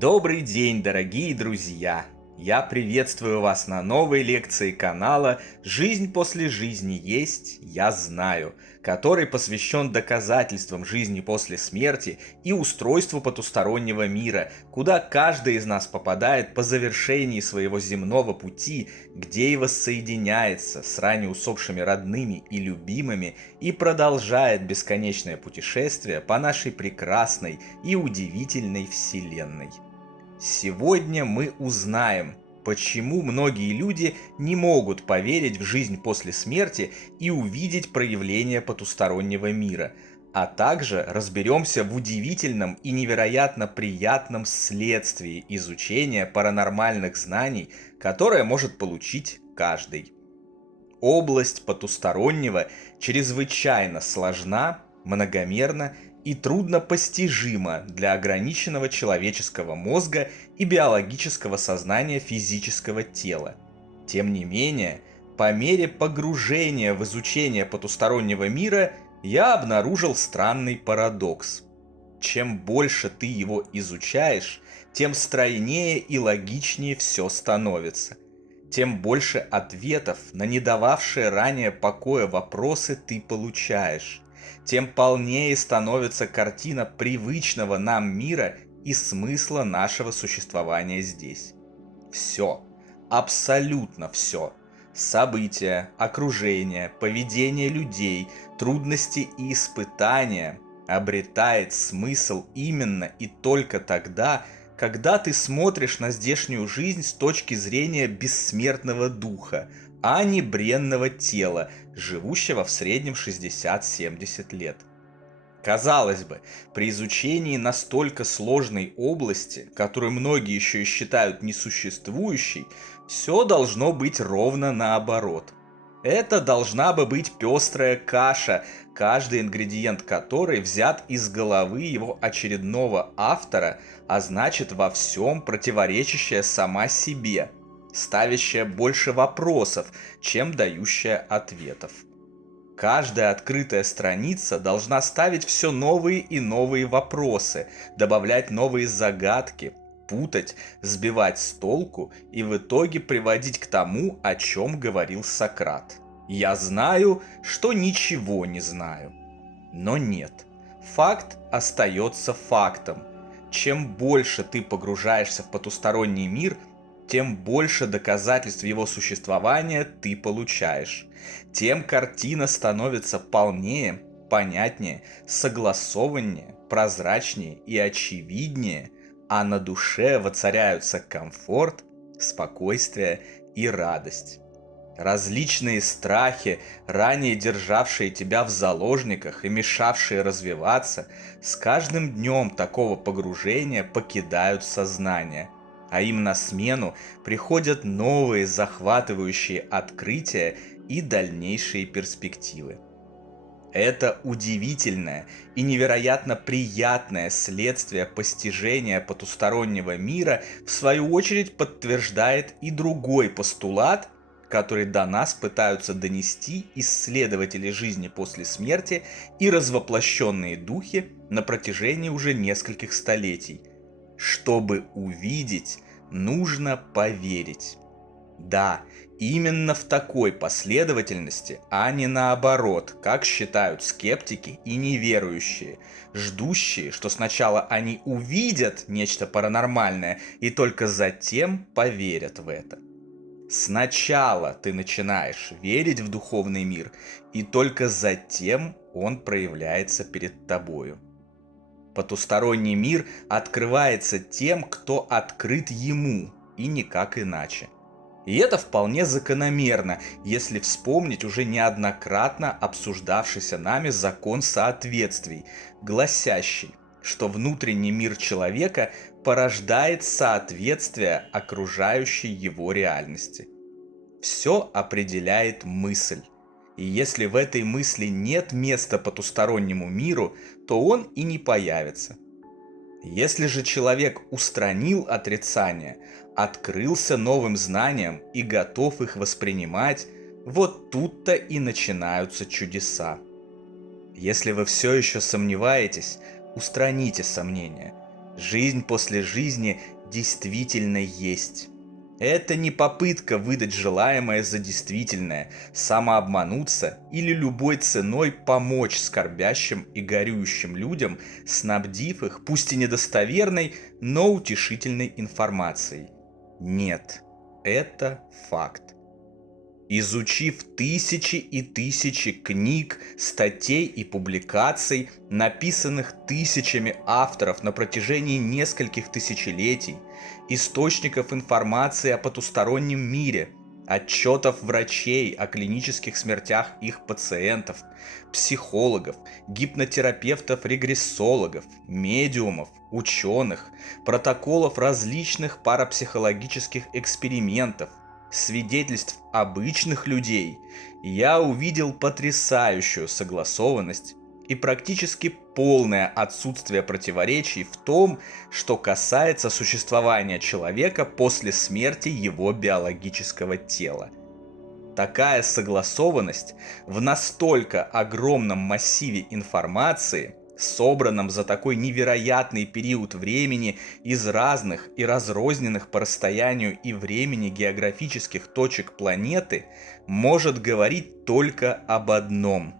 Добрый день, дорогие друзья! Я приветствую вас на новой лекции канала «Жизнь после жизни есть, я знаю», который посвящен доказательствам жизни после смерти и устройству потустороннего мира, куда каждый из нас попадает по завершении своего земного пути, где и воссоединяется с ранее усопшими родными и любимыми и продолжает бесконечное путешествие по нашей прекрасной и удивительной Вселенной. Сегодня мы узнаем, почему многие люди не могут поверить в жизнь после смерти и увидеть проявления потустороннего мира, а также разберемся в удивительном и невероятно приятном следствии изучения паранормальных знаний, которое может получить каждый. Область потустороннего чрезвычайно сложна, многомерна и труднопостижима для ограниченного человеческого мозга и биологического сознания физического тела. Тем не менее, по мере погружения в изучение потустороннего мира я обнаружил странный парадокс. Чем больше ты его изучаешь, тем стройнее и логичнее все становится. Тем больше ответов на не дававшие ранее покоя вопросы ты получаешь. Тем полнее становится картина привычного нам мира и смысла нашего существования здесь. Все, абсолютно все. События, окружение, поведение людей, трудности и испытания обретает смысл именно и только тогда, когда ты смотришь на здешнюю жизнь с точки зрения бессмертного духа, а не бренного тела, живущего в среднем 60-70 лет. Казалось бы, при изучении настолько сложной области, которую многие еще и считают несуществующей, все должно быть ровно наоборот. Это должна бы быть пестрая каша, каждый ингредиент которой взят из головы его очередного автора, а значит во всем противоречащая сама себе, ставящая больше вопросов, чем дающая ответов. Каждая открытая страница должна ставить все новые и новые вопросы, добавлять новые загадки, путать, сбивать с толку и в итоге приводить к тому, о чем говорил Сократ. Я знаю, что ничего не знаю. Но нет. Факт остается фактом. Чем больше ты погружаешься в потусторонний мир, тем больше доказательств его существования ты получаешь. Тем картина становится полнее, понятнее, согласованнее, прозрачнее и очевиднее, а на душе воцаряются комфорт, спокойствие и радость. Различные страхи, ранее державшие тебя в заложниках и мешавшие развиваться, с каждым днем такого погружения покидают сознание, а им на смену приходят новые захватывающие открытия и дальнейшие перспективы. Это удивительное и невероятно приятное следствие постижения потустороннего мира в свою очередь подтверждает и другой постулат, который до нас пытаются донести исследователи жизни после смерти и развоплощенные духи на протяжении уже нескольких столетий. Чтобы увидеть, нужно поверить. Да, именно в такой последовательности, а не наоборот, как считают скептики и неверующие, ждущие, что сначала они увидят нечто паранормальное и только затем поверят в это. Сначала ты начинаешь верить в духовный мир, и только затем он проявляется перед тобою. Потусторонний мир открывается тем, кто открыт ему, и никак иначе. И это вполне закономерно, если вспомнить уже неоднократно обсуждавшийся нами закон соответствий, гласящий, что внутренний мир человека порождает соответствие окружающей его реальности. Все определяет мысль. И если в этой мысли нет места потустороннему миру, то он и не появится. Если же человек устранил отрицание, открылся новым знаниям и готов их воспринимать, вот тут-то и начинаются чудеса. Если вы все еще сомневаетесь, устраните сомнения. Жизнь после жизни действительно есть. Это не попытка выдать желаемое за действительное, самообмануться или любой ценой помочь скорбящим и горюющим людям, снабдив их, пусть и недостоверной, но утешительной информацией. Нет, это факт. Изучив тысячи и тысячи книг, статей и публикаций, написанных тысячами авторов на протяжении нескольких тысячелетий, источников информации о потустороннем мире, отчетов врачей о клинических смертях их пациентов, психологов, гипнотерапевтов-регрессологов, медиумов, ученых, протоколов различных парапсихологических экспериментов, свидетельств обычных людей, я увидел потрясающую согласованность и практически полное отсутствие противоречий в том, что касается существования человека после смерти его биологического тела. Такая согласованность в настолько огромном массиве информации, собранном за такой невероятный период времени из разных и разрозненных по расстоянию и времени географических точек планеты, может говорить только об одном.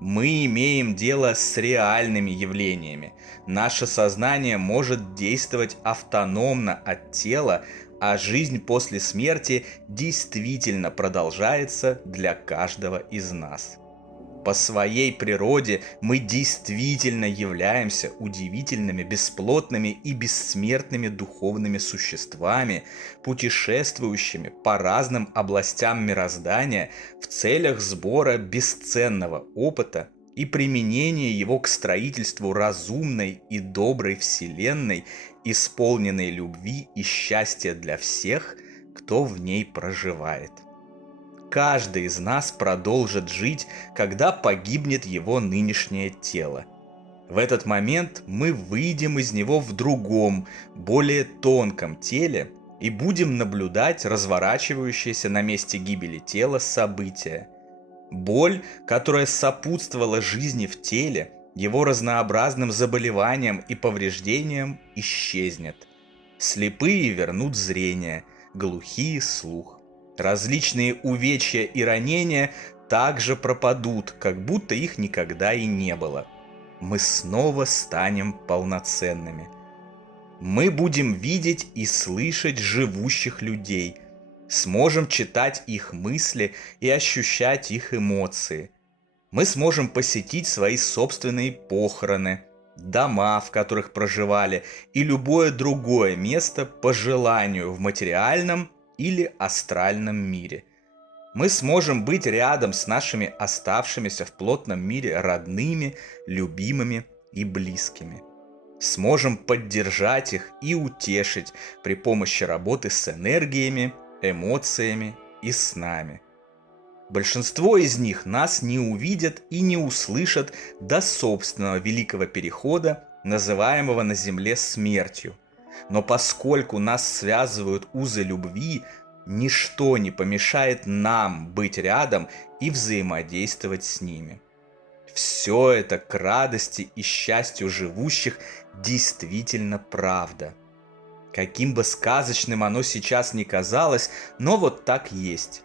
Мы имеем дело с реальными явлениями. Наше сознание может действовать автономно от тела, а жизнь после смерти действительно продолжается для каждого из нас. По своей природе мы действительно являемся удивительными, бесплотными и бессмертными духовными существами, путешествующими по разным областям мироздания в целях сбора бесценного опыта и применения его к строительству разумной и доброй вселенной, исполненной любви и счастья для всех, кто в ней проживает. Каждый из нас продолжит жить, когда погибнет его нынешнее тело. В этот момент мы выйдем из него в другом, более тонком теле и будем наблюдать разворачивающееся на месте гибели тела события. Боль, которая сопутствовала жизни в теле, его разнообразным заболеваниям и повреждениям, исчезнет. Слепые вернут зрение, глухие – слух. Различные увечья и ранения также пропадут, как будто их никогда и не было. Мы снова станем полноценными. Мы будем видеть и слышать живущих людей, сможем читать их мысли и ощущать их эмоции. Мы сможем посетить свои собственные похороны, дома, в которых проживали, и любое другое место по желанию в материальном или астральном мире. Мы сможем быть рядом с нашими оставшимися в плотном мире родными, любимыми и близкими. Сможем поддержать их и утешить при помощи работы с энергиями, эмоциями и снами. Большинство из них нас не увидят и не услышат до собственного великого перехода, называемого на Земле смертью. Но поскольку нас связывают узы любви, ничто не помешает нам быть рядом и взаимодействовать с ними. Все это к радости и счастью живущих действительно правда. Каким бы сказочным оно сейчас ни казалось, но вот так есть.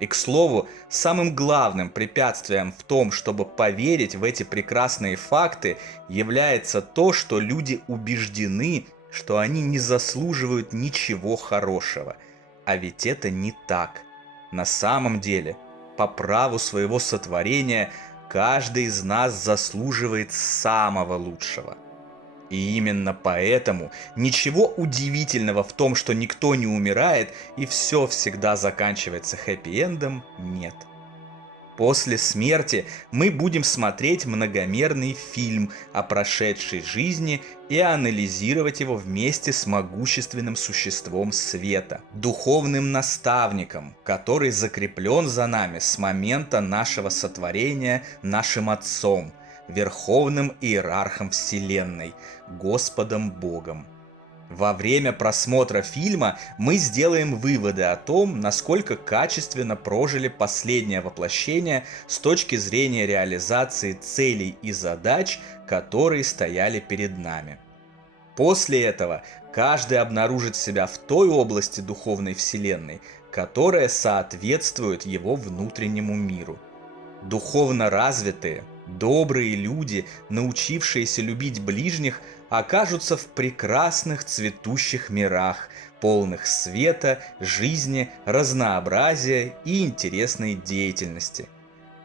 И, к слову, самым главным препятствием в том, чтобы поверить в эти прекрасные факты, является то, что люди убеждены, что они не заслуживают ничего хорошего. А ведь это не так. На самом деле, по праву своего сотворения, каждый из нас заслуживает самого лучшего. И именно поэтому ничего удивительного в том, что никто не умирает и все всегда заканчивается хэппи-эндом, нет. После смерти мы будем смотреть многомерный фильм о прошедшей жизни и анализировать его вместе с могущественным существом света, духовным наставником, который закреплен за нами с момента нашего сотворения нашим Отцом, Верховным Иерархом Вселенной, Господом Богом. Во время просмотра фильма мы сделаем выводы о том, насколько качественно прожили последнее воплощение с точки зрения реализации целей и задач, которые стояли перед нами. После этого каждый обнаружит себя в той области духовной вселенной, которая соответствует его внутреннему миру. Духовно развитые, добрые люди, научившиеся любить ближних, окажутся в прекрасных цветущих мирах, полных света, жизни, разнообразия и интересной деятельности.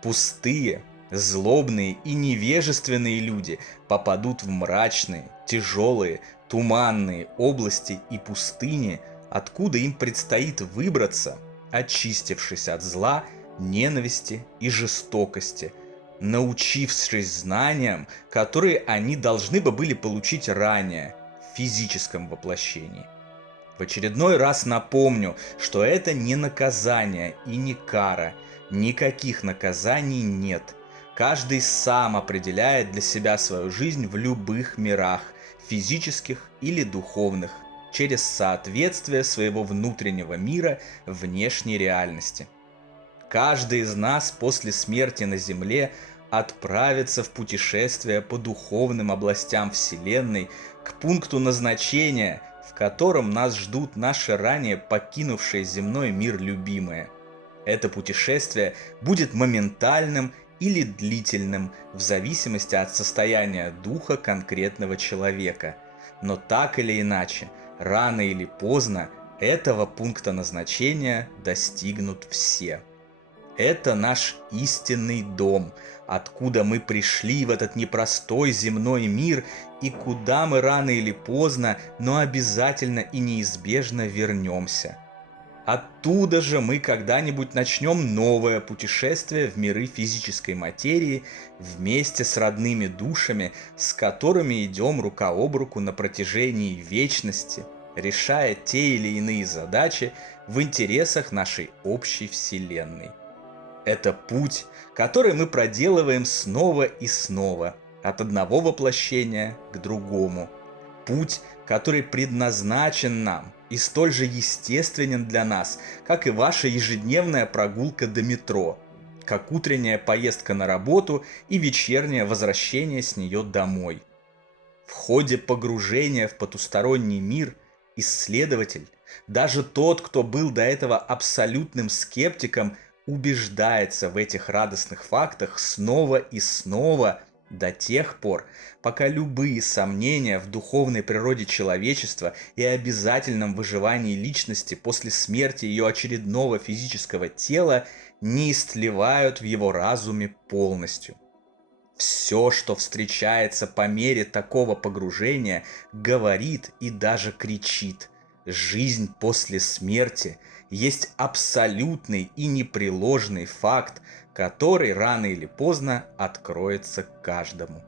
Пустые, злобные и невежественные люди попадут в мрачные, тяжелые, туманные области и пустыни, откуда им предстоит выбраться, очистившись от зла, ненависти и жестокости, научившись знаниям, которые они должны бы были получить ранее, в физическом воплощении. В очередной раз напомню, что это не наказание и не кара. Никаких наказаний нет. Каждый сам определяет для себя свою жизнь в любых мирах, физических или духовных, через соответствие своего внутреннего мира внешней реальности. Каждый из нас после смерти на Земле отправится в путешествие по духовным областям Вселенной к пункту назначения, в котором нас ждут наши ранее покинувшие земной мир любимые. Это путешествие будет моментальным или длительным, в зависимости от состояния духа конкретного человека. Но так или иначе, рано или поздно этого пункта назначения достигнут все. Это наш истинный дом, откуда мы пришли в этот непростой земной мир и куда мы рано или поздно, но обязательно и неизбежно вернемся. Оттуда же мы когда-нибудь начнем новое путешествие в миры физической материи вместе с родными душами, с которыми идем рука об руку на протяжении вечности, решая те или иные задачи в интересах нашей общей Вселенной. Это путь, который мы проделываем снова и снова, от одного воплощения к другому. Путь, который предназначен нам и столь же естественен для нас, как и ваша ежедневная прогулка до метро, как утренняя поездка на работу и вечернее возвращение с нее домой. В ходе погружения в потусторонний мир исследователь, даже тот, кто был до этого абсолютным скептиком, убеждается в этих радостных фактах снова и снова до тех пор, пока любые сомнения в духовной природе человечества и обязательном выживании личности после смерти ее очередного физического тела не истлевают в его разуме полностью. Все, что встречается по мере такого погружения, говорит и даже кричит: жизнь после смерти есть абсолютный и непреложный факт, который рано или поздно откроется каждому.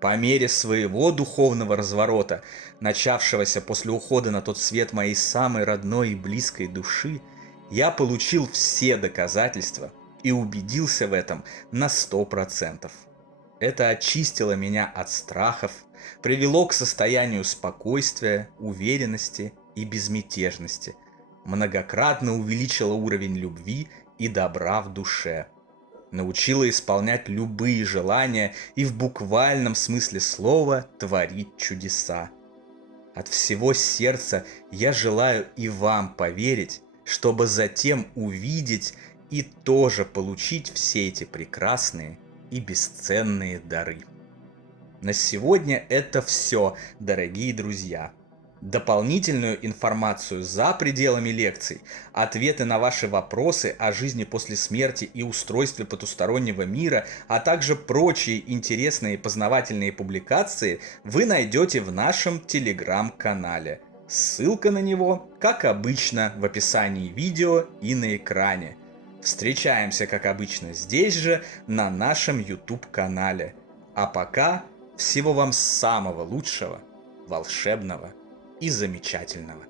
По мере своего духовного разворота, начавшегося после ухода на тот свет моей самой родной и близкой души, я получил все доказательства и убедился в этом на 100%. Это очистило меня от страхов, привело к состоянию спокойствия, уверенности и безмятежности, многократно увеличило уровень любви и добра в душе, научило исполнять любые желания и в буквальном смысле слова творить чудеса. От всего сердца я желаю и вам поверить, чтобы затем увидеть и тоже получить все эти прекрасные и бесценные дары. На сегодня это все, дорогие друзья. Дополнительную информацию за пределами лекций, ответы на ваши вопросы о жизни после смерти и устройстве потустороннего мира, а также прочие интересные и познавательные публикации вы найдете в нашем телеграм-канале. Ссылка на него, как обычно, в описании видео и на экране. Встречаемся, как обычно, здесь же, на нашем YouTube-канале. А пока всего вам самого лучшего, волшебного и замечательного.